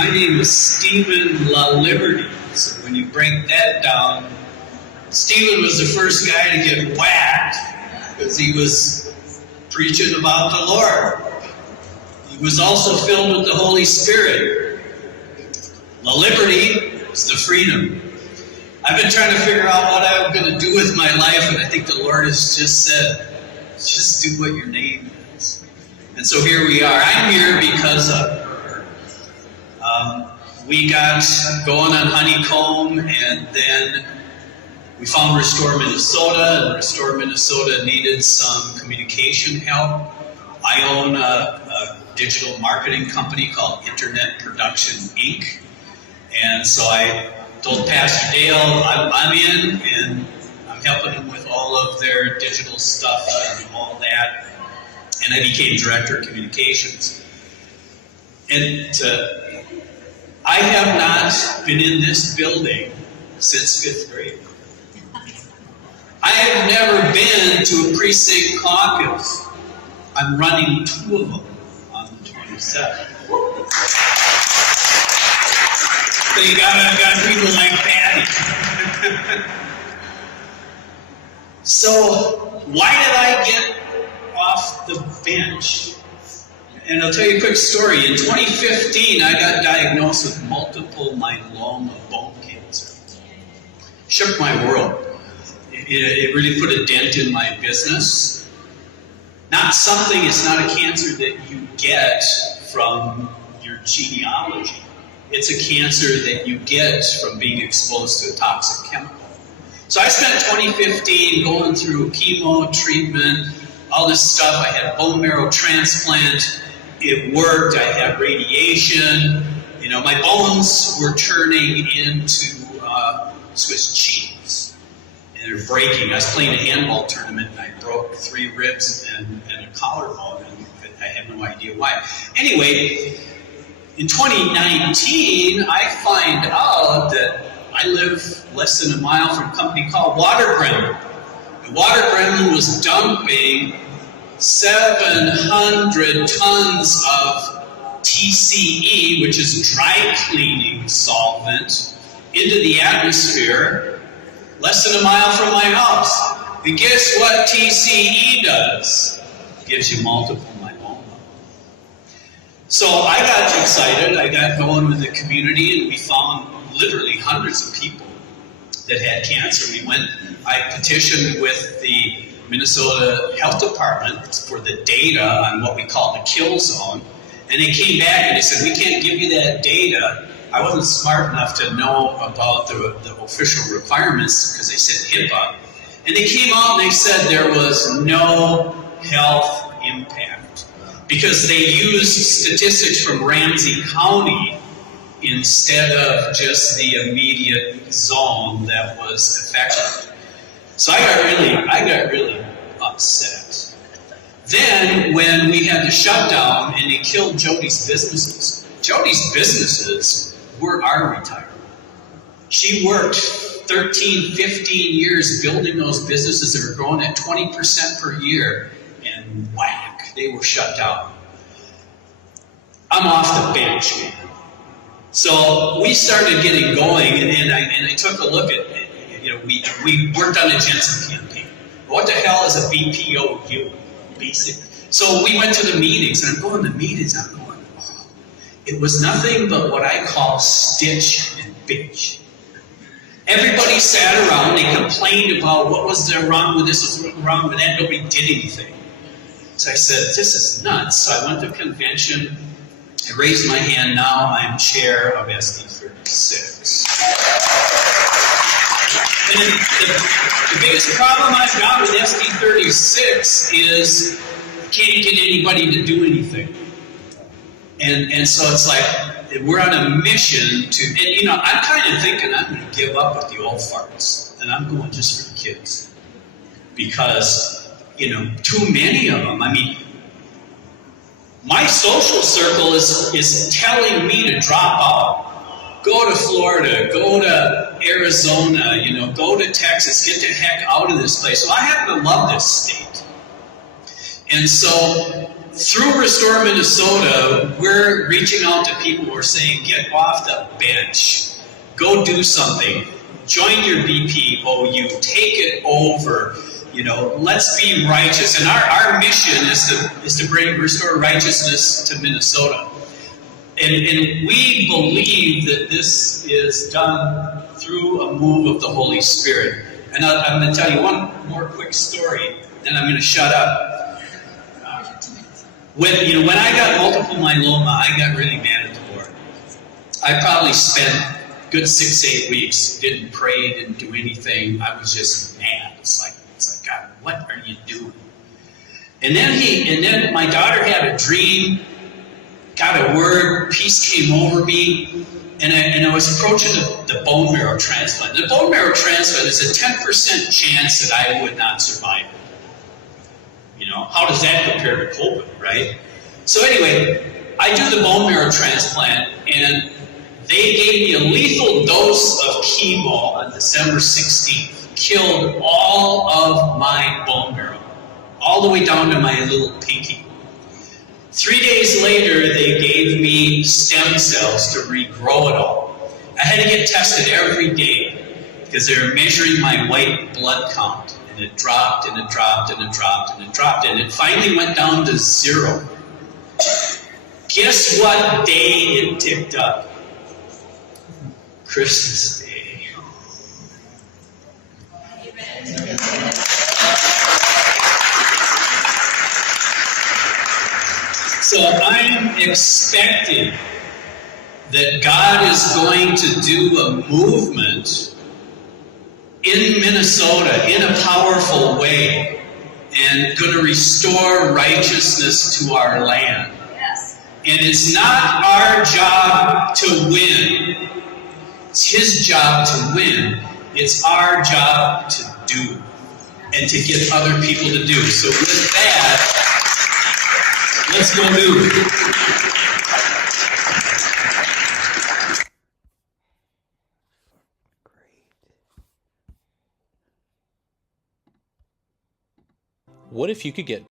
my name is Stephen Laliberte. So when you break that down, Stephen was the first guy to get whacked because he was preaching about the Lord. He was also filled with the Holy Spirit. Laliberte is the freedom. I've been trying to figure out what I'm going to do with my life, and I think the Lord has just said, just do what your name is. And so here we are. I'm here because of we got going on Honeycomb, and then we found Restore Minnesota, and Restore Minnesota needed some communication help. I own a digital marketing company called Internet Production Inc. And so I told Pastor Dale I'm in, and I'm helping him with all of their digital stuff and all that. And I became Director of Communications. And I have not been in this building since 5th grade. I have never been to a precinct caucus. I'm running 2 of them on the 27th. So you got people like Patty. So why did I get off the bench? And I'll tell you a quick story. In 2015, I got diagnosed with multiple myeloma bone cancer. Shook my world. It really put a dent in my business. It's not a cancer that you get from your genealogy. It's a cancer that you get from being exposed to a toxic chemical. So I spent 2015 going through chemo, treatment, all this stuff. I had bone marrow transplant. It worked. I had radiation. My bones were turning into Swiss cheese. And they're breaking. I was playing a handball tournament, and I broke 3 ribs and a collarbone, and I had no idea why. Anyway, in 2019, I find out that I live less than a mile from a company called Water Bremen. And Water Bremen was dumping 700 tons of TCE, which is dry cleaning solvent, into the atmosphere less than a mile from my house. And guess what TCE does? It gives you multiple myeloma. So I got excited. I got going with the community, and we found literally hundreds of people that had cancer. I petitioned with the Minnesota Health Department for the data on what we call the kill zone. And they came back and they said, we can't give you that data. I wasn't smart enough to know about the official requirements because they said HIPAA. And they came out and they said there was no health impact because they used statistics from Ramsey County instead of just the immediate zone that was affected. So I got really upset. Then when we had the shutdown and they killed Jody's businesses were our retirement. She worked 13, 15 years building those businesses that were growing at 20% per year, and whack, they were shut down. I'm off the bench, man. So we started getting going, and I took a look at, we worked on a Jensen campaign. What the hell is a BPOU, basic? So we went to the meetings, and I'm going to meetings, I'm going, oh. It was nothing but what I call stitch and bitch. Everybody sat around, they complained about what was there wrong with this, what was wrong with that, nobody did anything. So I said, this is nuts. So I went to a convention, I raised my hand, now I'm chair of SD36. And the biggest problem I've got with SD36 is I can't get anybody to do anything. And so it's like, we're on a mission to, and I'm kind of thinking I'm going to give up with the old farts, and I'm going just for the kids. Because, too many of them. I mean, my social circle is telling me to drop out. Go to Florida, go to Arizona, go to Texas, get the heck out of this place. So I happen to love this state. And so through Restore Minnesota, we're reaching out to people who are saying, get off the bench, go do something, join your BPOU, take it over. Let's be righteous. And our mission is to bring restore righteousness to Minnesota. And we believe that this is done through a move of the Holy Spirit. And I'm going to tell you one more quick story, then I'm going to shut up. When I got multiple myeloma, I got really mad at the Lord. I probably spent a good 6-8 weeks, didn't pray, didn't do anything. I was just mad. It's like, God, what are you doing? And then my daughter had a dream, got a word, peace came over me, and I was approaching the bone marrow transplant. The bone marrow transplant is a 10% chance that I would not survive. How does that compare to COVID, right? So anyway, I do the bone marrow transplant, and they gave me a lethal dose of chemo on December 16th. Killed all of my bone marrow, all the way down to my little pinky. 3 days later, they gave me stem cells to regrow it all. I had to get tested every day because they were measuring my white blood count, and it dropped and it dropped and it dropped and it dropped, and it finally went down to 0. Guess what day it ticked up? Christmas Day. So I'm expecting that God is going to do a movement in Minnesota in a powerful way and going to restore righteousness to our land. Yes. And it's not our job to win. It's His job to win. It's our job to do and to get other people to do. So with that, let's go do. What if you could get